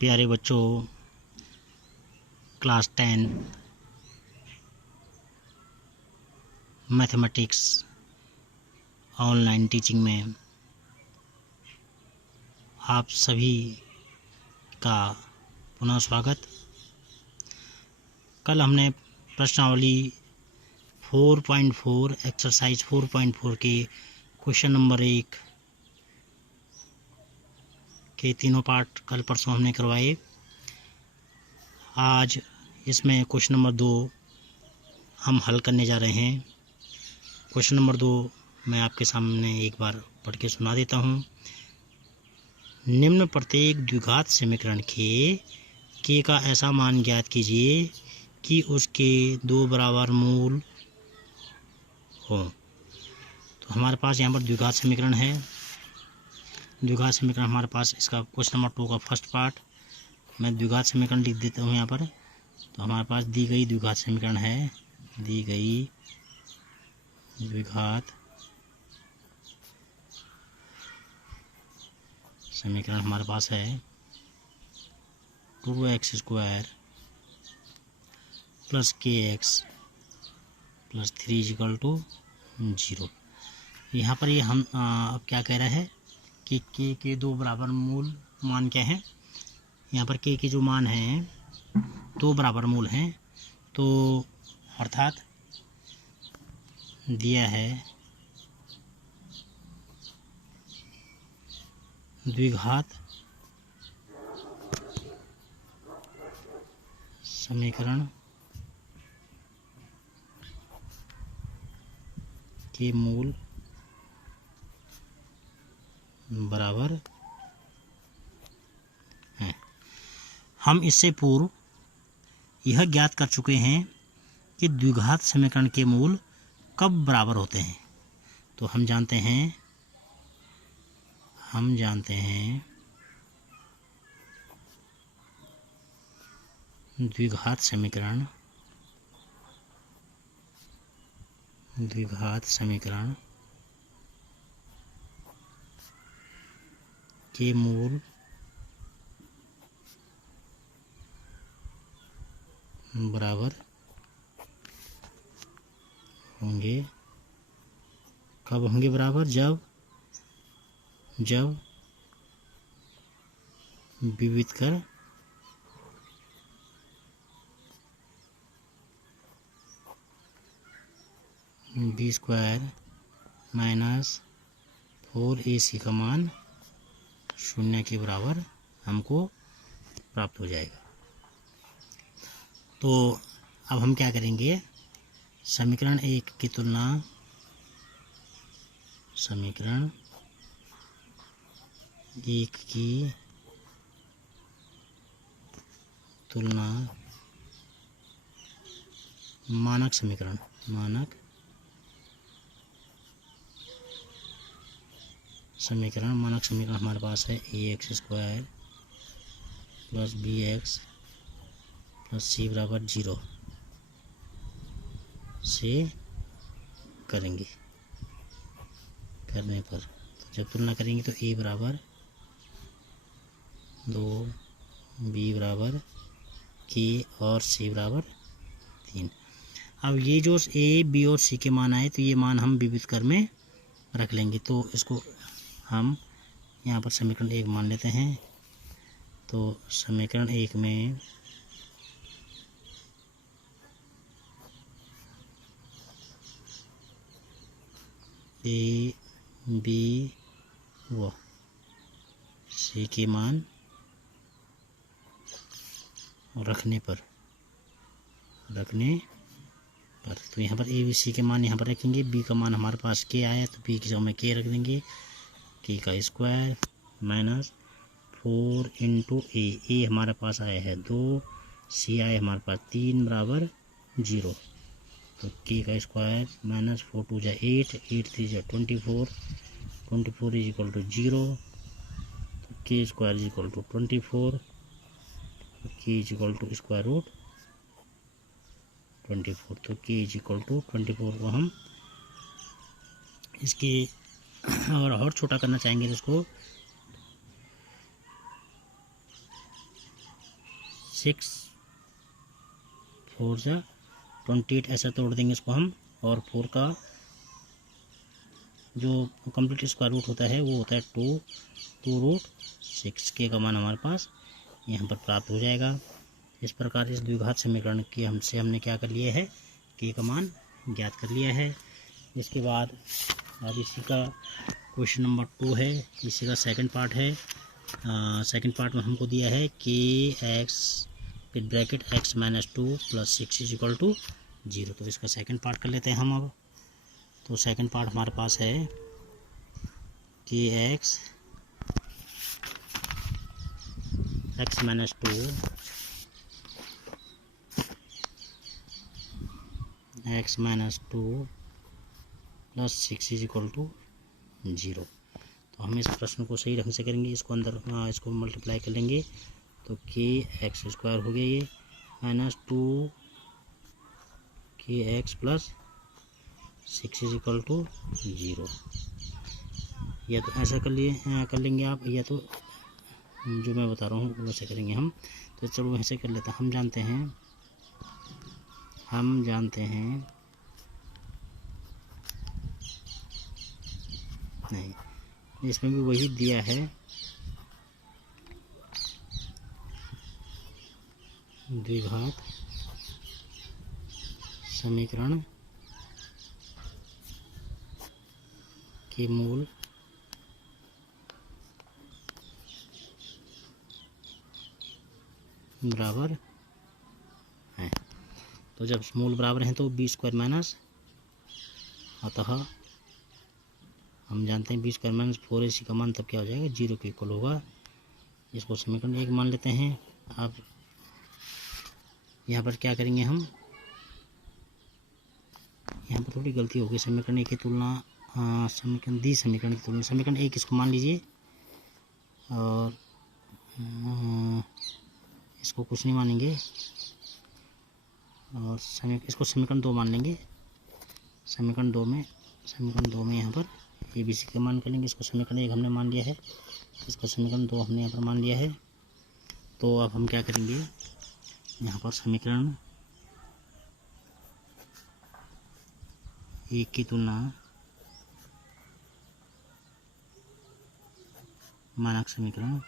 प्यारे बच्चों, class 10 mathematics online teaching में आप सभी का पुनः स्वागत। कल हमने प्रश्नावली 4.4 एक्सरसाइज 4.4 के क्वेश्चन नंबर 1 के तीनों पार्ट कल परसों हमने करवाए। आज इसमें क्वेश्चन नंबर 2 हम हल करने जा रहे हैं। क्वेश्चन नंबर 2 मैं आपके सामने एक बार पढ़ के सुना देता हूँ। निम्न प्रत्येक द्विघात समीकरण के का ऐसा मान ज्ञात कीजिए कि उसके दो बराबर मूल हो। तो हमारे पास यहाँ पर द्विघात समीकरण है। द्विघात समीकरण हमारे पास इसका क्वेश्चन नंबर 2 का फर्स्ट पार्ट मैं द्विघात समीकरण लिख देता हूँ यहाँ पर। तो हमारे पास दी गई द्विघात समीकरण है, दी गई द्विघात समीकरण हमारे पास है 2x² + kx + 3 = 0। यहाँ पर ये हम अब क्या कह रहा है कि के दो बराबर मूल मान क्या हैं। यहाँ पर के जो मान हैं दो बराबर मूल हैं। तो अर्थात दिया है द्विघात समीकरण के मूल बराबर हैं। हम इससे पूर्व यह ज्ञात कर चुके हैं कि द्विघात समीकरण के मूल कब बराबर होते हैं। तो हम जानते हैं द्विघात समीकरण के मूल बराबर होंगे। कब होंगे बराबर? जब विविध कर b² - 4ac का मान 0 के बराबर हमको प्राप्त हो जाएगा। तो अब हम क्या करेंगे, समीकरण 1 की तुलना मानक समीकरण हमारे पास है ax² + bx + c = 0 से करने पर। तो जब तुलना करेंगे तो a बराबर 2, b बराबर k और c बराबर 3। अब ये जो a, b और c के मान आए तो ये मान हम विविध कर में रख लेंगे। तो इसको हम यहाँ पर समीकरण 1 मान लेते हैं। तो समीकरण 1 में a, b व c के मान रखने पर तो यहाँ पर a, b, c के मान यहाँ पर रखेंगे। b का मान हमारे पास k आया तो b की जगह में k रख देंगे, k का स्क्वायर - 4 × a हमारे पास आया है 2, c आया हमारे पास 3 बराबर 0। तो k का स्क्वायर - 4 × 2 = 8, 8 × 3 = 24, 24 = 0। तो k² = 24, k = √24। तो k = 24 को हम इसके और छोटा करना चाहेंगे तो इसको 6 4 जा 28 ऐसा तोड़ देंगे इसको हम। और 4 का जो कंप्लीट स्क्वायर रूट होता है वो होता है 2√6। के का मान हमारे पास यहाँ पर प्राप्त हो जाएगा। इस प्रकार इस द्विघात समीकरण के हमने क्या कर लिया है, के का मान ज्ञात कर लिया है। इसके बाद अब इसी का क्वेश्चन नंबर 2 है, इसी का सेकंड पार्ट है। सेकंड पार्ट में हमको दिया है कि x फिर ब्रैकेट x - 2 + 6 = 0। तो इसका सेकंड पार्ट कर लेते हैं हम अब। तो सेकंड पार्ट हमारे पास है कि x - 2 + 6 = 0। तो हम इस प्रश्न को सही ढंग से करेंगे, इसको अंदर इसको मल्टीप्लाई कर लेंगे तो kx² हो गया ये -2 kx + 6 = 0। या तो ऐसा कर लेंगे आप, या तो जो मैं बता रहा हूँ वैसे करेंगे हम। तो चलो ऐसे कर लेते हैं। हम जानते हैं नहीं, इसमें भी वही दिया है, द्विघात समीकरण के मूल बराबर हैं। तो जब मूल बराबर हैं तो b² माइनस, अतः हम जानते हैं b² - 4ac का मान तब क्या हो जाएगा, 0 के इक्वल होगा। इसको समीकरण 1 मान लेते हैं। अब यहाँ पर क्या करेंगे हम, यहाँ पर थोड़ी गलती होगी, समीकरण 1 की तुलना समीकरण की तुलना समीकरण 1 इसको मान लीजिए और इसको कुछ नहीं मानेंगे और इसको समीकरण 2 मान लेंगे। समीकरण 2 में यहाँ पर ABC का मान कर लेंगे। इसको समीकरण 1 हमने मान लिया है, इसको समीकरण 2 हमने यहाँ पर मान लिया है। तो अब हम क्या करेंगे, यहाँ पर समीकरण 1 की तुलना मानक समीकरण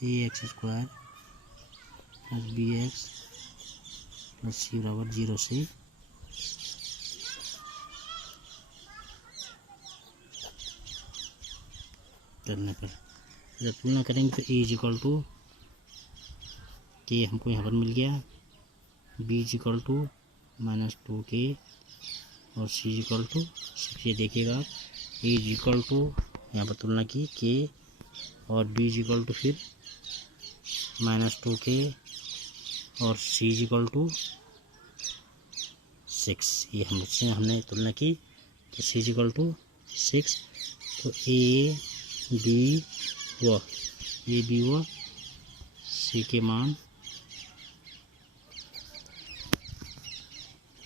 ax² + bx + c = 0 से करने पर जब तुलना करेंगे तो a के हमको यहाँ पर मिल गया, b = -2k और c = 6। ये देखिएगा आप, a यहाँ पर तुलना की k और b = फिर -2k और c = 6। ये हमने तुलना की तो c = 6। तो a b व c के मान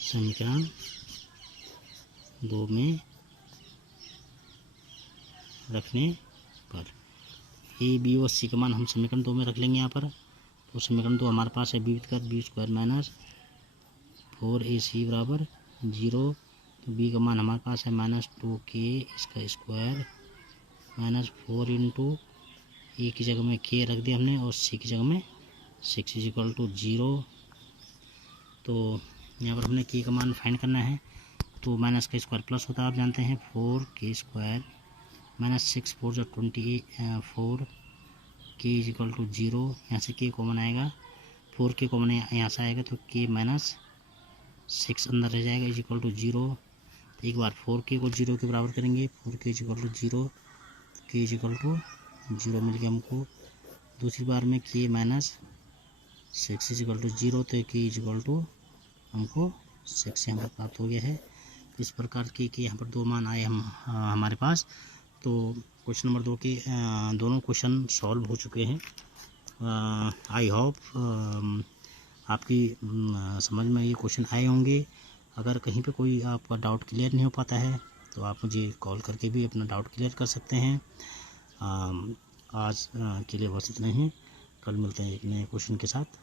समीकरण 2 में रखने पर a b और c का मान हम समीकरण 2 में रख लेंगे यहाँ पर। तो समीकरण 2 हमारे पास है b² - 4ac = 0। तो b का मान हमारे पास है -2k इसका स्क्वायर -4 × a की जगह में k रख दिया हमने और c की जगह में 6 = 0। तो यहाँ पर हमने k का मान फाइंड करना है। तो माइनस का स्क्वायर प्लस होता है, आप जानते हैं, 4k² -6 4 = 24 k = 0। यहाँ से k कॉमन आएगा, 4k कॉमन यहाँ से आएगा तो k - 6 अंदर रह जाएगा = 0। एक बार 4k को 0 के बराबर करेंगे, 4k = 0, k = 0 मिल गया हमको। दूसरी बार में k - 6 = 0, तो k = हमको 6 यहाँ पर प्राप्त हो गया है। इस प्रकार के यहाँ पर 2 मान आए हमारे पास। तो क्वेश्चन नंबर 2 के दोनों क्वेश्चन सॉल्व हो चुके हैं। आई होप आपकी समझ में ये क्वेश्चन आए होंगे। अगर कहीं पे कोई आपका डाउट क्लियर नहीं हो पाता है तो आप मुझे कॉल करके भी अपना डाउट क्लियर कर सकते हैं। आज के लिए बस इतना ही। कल मिलते हैं एक नए क्वेश्चन के साथ।